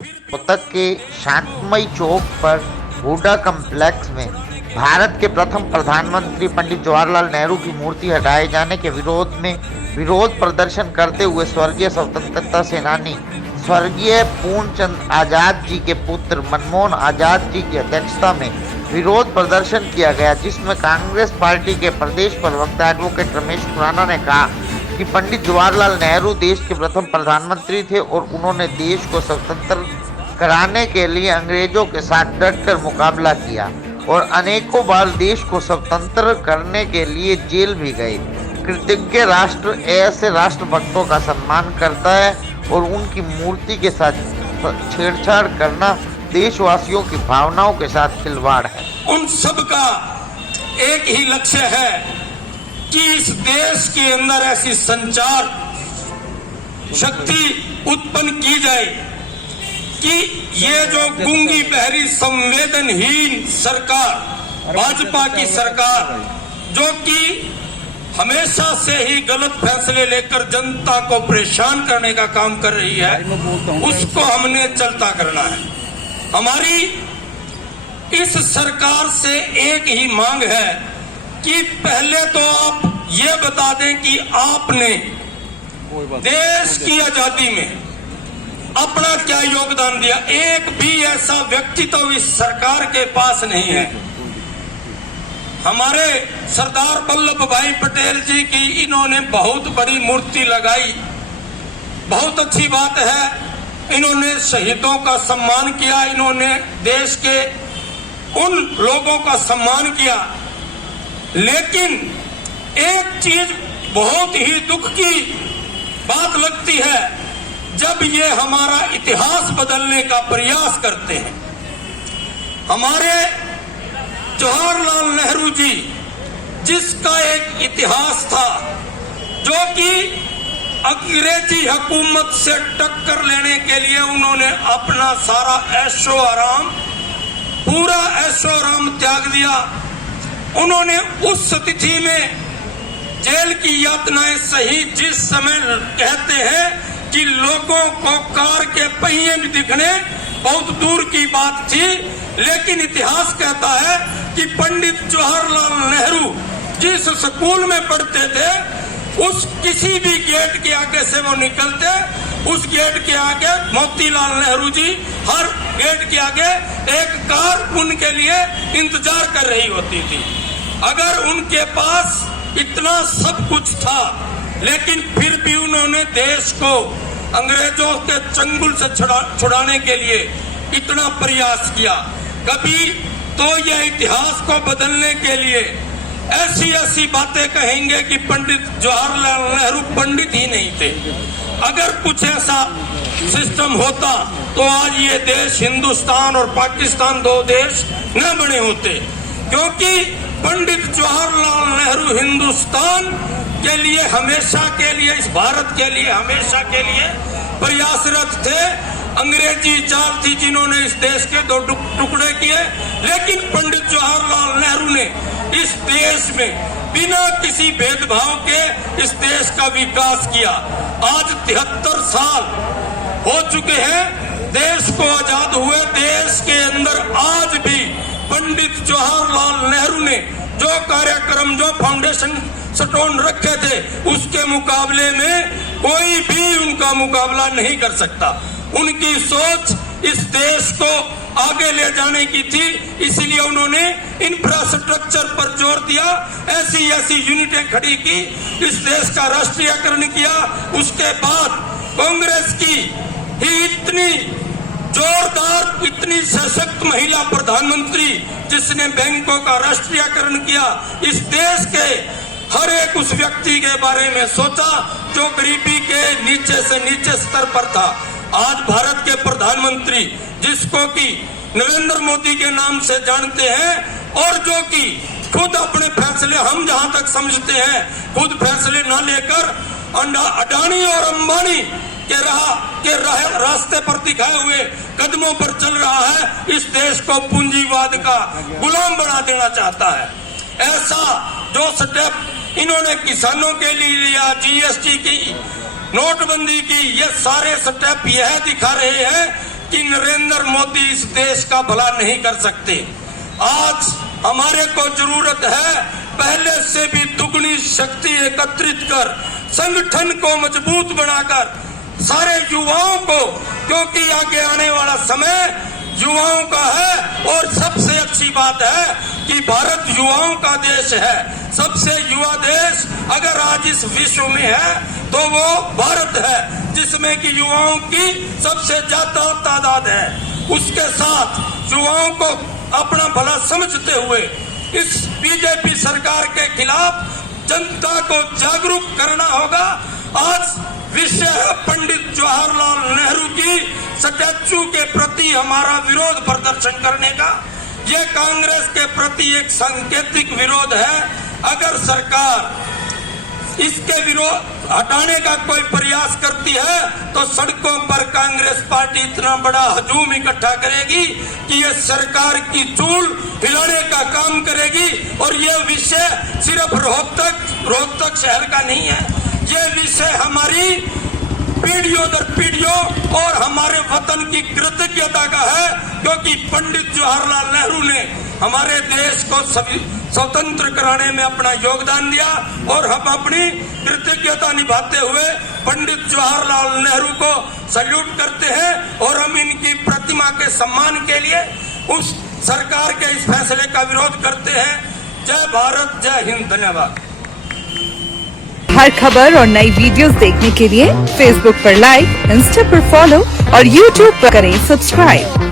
रोहतक के शांतमई चौक पर हुडा कॉम्प्लेक्स में भारत के प्रथम प्रधानमंत्री पंडित जवाहरलाल नेहरू की मूर्ति हटाए जाने के विरोध में विरोध प्रदर्शन करते हुए स्वर्गीय स्वतंत्रता सेनानी स्वर्गीय पूर्णचंद आजाद जी के पुत्र मनमोहन आजाद जी की अध्यक्षता में विरोध प्रदर्शन किया गया, जिसमें कांग्रेस पार्टी के प्रदेश प्रवक्ता एडवोकेट रमेश खुराना ने कहा कि पंडित जवाहरलाल नेहरू देश के प्रथम प्रधानमंत्री थे और उन्होंने देश को स्वतंत्र कराने के लिए अंग्रेजों के साथ डटकर मुकाबला किया और अनेकों बार देश को स्वतंत्र करने के लिए जेल भी गए। कृतज्ञ राष्ट्र ऐसे राष्ट्रभक्तों का सम्मान करता है और उनकी मूर्ति के साथ छेड़छाड़ करना देशवासियों की भावनाओं के साथ खिलवाड़ है। उन सब का एक ही लक्ष्य है कि इस देश के अंदर ऐसी संचार शक्ति उत्पन्न की जाए कि ये जो गूंगी बहरी संवेदनहीन सरकार भाजपा की सरकार जो कि हमेशा से ही गलत फैसले लेकर जनता को परेशान करने का काम कर रही है, उसको हमने चलता करना है। हमारी इस सरकार से एक ही मांग है कि पहले तो आप ये बता दें कि आपने देश की आजादी में अपना क्या योगदान दिया। एक भी ऐसा व्यक्ति तो इस सरकार के पास नहीं है। हमारे सरदार वल्लभ भाई पटेल जी की इन्होंने बहुत बड़ी मूर्ति लगाई, बहुत अच्छी बात है। इन्होंने शहीदों का सम्मान किया, इन्होंने देश के उन लोगों का सम्मान किया, लेकिन एक चीज बहुत ही दुख की बात लगती है जब ये हमारा इतिहास बदलने का प्रयास करते हैं। हमारे जवाहरलाल नेहरू जी जिसका एक इतिहास था, जो कि अंग्रेजी हुकूमत से टक्कर लेने के लिए उन्होंने अपना सारा ऐशो आराम पूरा ऐशो आराम त्याग दिया। उन्होंने उस स्थिति में जेल की यातनाएं सही, जिस समय कहते हैं कि लोगों को कार के पहिए भी दिखने बहुत दूर की बात थी, लेकिन इतिहास कहता है कि पंडित जवाहरलाल नेहरू जिस स्कूल में पढ़ते थे उस किसी भी गेट के आगे से वो निकलते, उस गेट के आगे मोतीलाल नेहरू जी हर गेट के आगे एक कार उनके लिए इंतजार कर रही होती थी। अगर उनके पास इतना सब कुछ था, लेकिन फिर भी उन्होंने देश को अंग्रेजों के चंगुल से छुड़ाने के लिए इतना प्रयास किया। कभी तो यह इतिहास को बदलने के लिए ऐसी ऐसी बातें कहेंगे कि पंडित जवाहरलाल नेहरू पंडित ही नहीं थे। अगर कुछ ऐसा सिस्टम होता तो आज ये देश हिंदुस्तान और पाकिस्तान दो देश न बने होते, क्योंकि पंडित जवाहरलाल नेहरू हिंदुस्तान के लिए हमेशा के लिए, इस भारत के लिए हमेशा के लिए प्रयासरत थे। अंग्रेजी चाल थी जिन्होंने इस देश के दो टुकड़े किए, लेकिन पंडित जवाहरलाल नेहरू ने इस देश में बिना किसी भेदभाव के इस देश का विकास किया। आज 73 साल हो चुके हैं देश को आजाद हुए। देश के अंदर आज भी पंडित जवाहरलाल नेहरू ने जो कार्यक्रम, जो फाउंडेशन स्टोन रखे थे, उसके मुकाबले में कोई भी उनका मुकाबला नहीं कर सकता। उनकी सोच इस देश को आगे ले जाने की थी, इसलिए उन्होंने इंफ्रास्ट्रक्चर पर जोर दिया, ऐसी ऐसी यूनिटें खड़ी की, इस देश का राष्ट्रीयकरण किया। उसके बाद कांग्रेस की ही इतनी जोरदार, इतनी सशक्त महिला प्रधानमंत्री जिसने बैंकों का राष्ट्रीयकरण किया, इस देश के हर एक उस व्यक्ति के बारे में सोचा जो गरीबी के नीचे से नीचे स्तर पर था। आज भारत के प्रधानमंत्री जिसको कि नरेंद्र मोदी के नाम से जानते हैं और जो कि खुद अपने फैसले, हम जहां तक समझते हैं, खुद फैसले न लेकर अडानी और अंबानी के रास्ते पर दिखाए हुए कदमों पर चल रहा है, इस देश को पूंजीवाद का गुलाम बना देना चाहता है। ऐसा जो स्टेप इन्होंने किसानों के लिए लिया, जीएसटी की, नोटबंदी की, ये सारे स्टेप यह दिखा रहे हैं कि नरेंद्र मोदी इस देश का भला नहीं कर सकते। आज हमारे को जरूरत है पहले से भी दुगनी शक्ति एकत्रित कर संगठन को मजबूत बनाकर सारे युवाओं को, क्योंकि आगे आने वाला समय युवाओं का है। और सबसे अच्छी बात है कि भारत युवाओं का देश है। सबसे युवा देश अगर आज इस विश्व में है तो वो भारत है, जिसमें कि युवाओं की सबसे ज्यादा तादाद है। उसके साथ युवाओं को अपना भला समझते हुए इस बीजेपी सरकार के खिलाफ जनता को जागरूक करना होगा। आज विषय है पंडित जवाहरलाल नेहरू की स्टैचू के प्रति हमारा विरोध प्रदर्शन करने का। ये कांग्रेस के प्रति एक सांकेतिक विरोध है। अगर सरकार इसके विरोध हटाने का कोई प्रयास करती है तो सड़कों पर कांग्रेस पार्टी इतना बड़ा हजूम इकट्ठा करेगी कि ये सरकार की चूल हिलाने का काम करेगी। और ये विषय सिर्फ रोहतक शहर का नहीं है, ये विषय हमारी पीढ़ियों दर पीढ़ियों और हमारे वतन की कृतज्ञता का है, क्योंकि पंडित जवाहरलाल नेहरू ने हमारे देश को स्वतंत्र कराने में अपना योगदान दिया। और हम अपनी कृतज्ञता निभाते हुए पंडित जवाहरलाल नेहरू को सल्यूट करते हैं और हम इनकी प्रतिमा के सम्मान के लिए उस सरकार के इस फैसले का विरोध करते हैं। जय भारत, जय हिंद, धन्यवाद। हर खबर और नई वीडियोस देखने के लिए फेसबुक पर लाइक, इंस्टा पर फॉलो और यूट्यूब पर करें सब्सक्राइब।